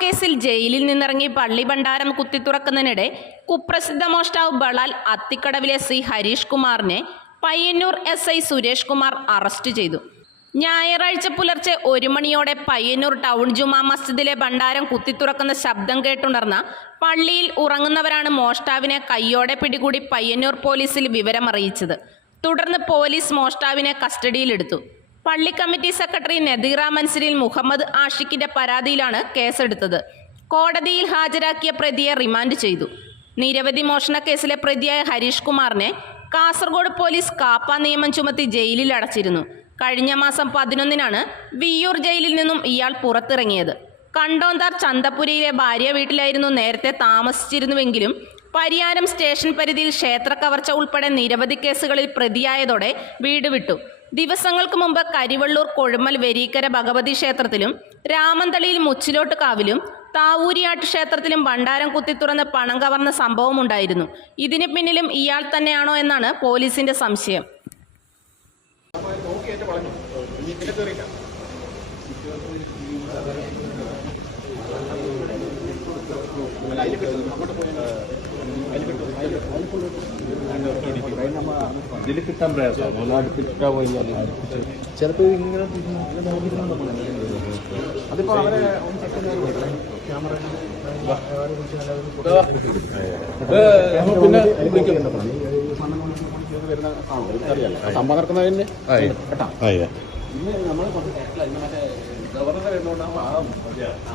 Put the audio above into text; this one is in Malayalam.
കേസിൽ ജയിലിൽ നിന്നിറങ്ങി പള്ളി ഭണ്ഡാരം കുത്തിത്തുറക്കുന്നതിനിടെ കുപ്രസിദ്ധ മോഷ്ടാവ് ബളാൽ അത്തിക്കടവിലെ സി ഹരീഷ് കുമാറിനെ Payyannur S I Suresh Kumar arrest ചെയ്തു. ഞായറാഴ്ച പുലർച്ചെ ഒരു മണിയോടെ പയ്യന്നൂർ ടൗൺ ജുമാ മസ്ജിദിലെ ഭണ്ഡാരം കുത്തിത്തുറക്കുന്ന ശബ്ദം കേട്ടുണർന്ന പള്ളിയിൽ ഉറങ്ങുന്നവരാണ് മോഷ്ടാവിനെ കയ്യോടെ പിടികൂടി പയ്യന്നൂർ പോലീസിൽ വിവരമറിയിച്ചത്. തുടർന്ന് പോലീസ് മോഷ്ടാവിനെ കസ്റ്റഡിയിലെടുത്തു. പള്ളി കമ്മിറ്റി സെക്രട്ടറി നദീറ മൻസിലിൽ മുഹമ്മദ് ആഷിഖിന്റെ പരാതിയിലാണ് കേസെടുത്തത്. കോടതിയിൽ ഹാജരാക്കിയ പ്രതിയെ റിമാൻഡ് ചെയ്തു. നിരവധി മോഷണ കേസിലെ പ്രതിയായ ഹരീഷ് കുമാറിനെ കാസർഗോഡ് പോലീസ് കാപ്പ നിയമം ചുമത്തി ജയിലിൽ അടച്ചിരുന്നു. കഴിഞ്ഞ മാസം പതിനൊന്നിനാണ് വിയ്യൂർ ജയിലിൽ നിന്നും ഇയാൾ പുറത്തിറങ്ങിയത്. കണ്ടോന്താർ ചന്തപുരയിലെ ഭാര്യ വീട്ടിലായിരുന്നു നേരത്തെ താമസിച്ചിരുന്നുവെങ്കിലും പരിയാരം സ്റ്റേഷൻ പരിധിയിൽ ക്ഷേത്ര കവർച്ച ഉൾപ്പെടെ നിരവധി കേസുകളിൽ പ്രതിയായതോടെ വീട് വിട്ടു. ദിവസങ്ങൾക്ക് മുമ്പ് കരിവള്ളൂർ കൊഴുമൽ വെരീക്കര ഭഗവതി ക്ഷേത്രത്തിലും രാമന്തളിയിൽ മുച്ചിലോട്ട് കാവിലും താവൂരിയാട്ട് ക്ഷേത്രത്തിലും ഭണ്ഡാരം കുത്തിത്തുറന്ന് പണം കവർന്ന സംഭവമുണ്ടായിരുന്നു ഇതിന് പിന്നിലും ഇയാൾ തന്നെയാണോ എന്നാണ് പോലീസിന്റെ സംശയം. ഇതിൽ കിട്ടാൻ പ്രയാസമാണ് ഒന്ന് അടുപ്പിട്ടാ പോയാൽ ചിലപ്പോൾ ഇങ്ങനെ അതിപ്പോൾ അവരെ പിന്നെ സംഭവം നടക്കുന്നതിന് കേട്ടാ ഇന്ന് നമ്മൾ മറ്റേ ഗവർണർ വരുന്നതുകൊണ്ടാണ് ആ